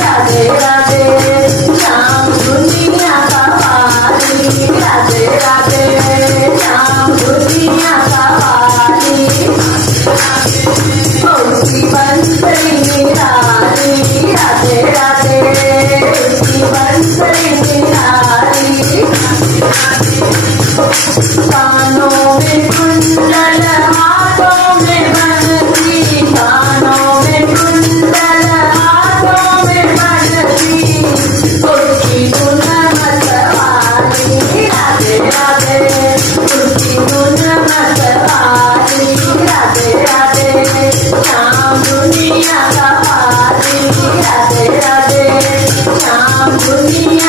राधे राधे श्याम दुनिया का वाली राधे राधे श्याम दुनिया का वाली उसकी बंसरी निराली राधे राधे उसकी बंसरी निराली कानों में कुंडल हाथों में बंसी कानों में कुंडल हाथों में बंसी उसकी धुन मतवाली राधे राधे उसकी धुन मतवाली राधे राधे श्याम दुनिया का वाली राधे राधे श्याम दुनिया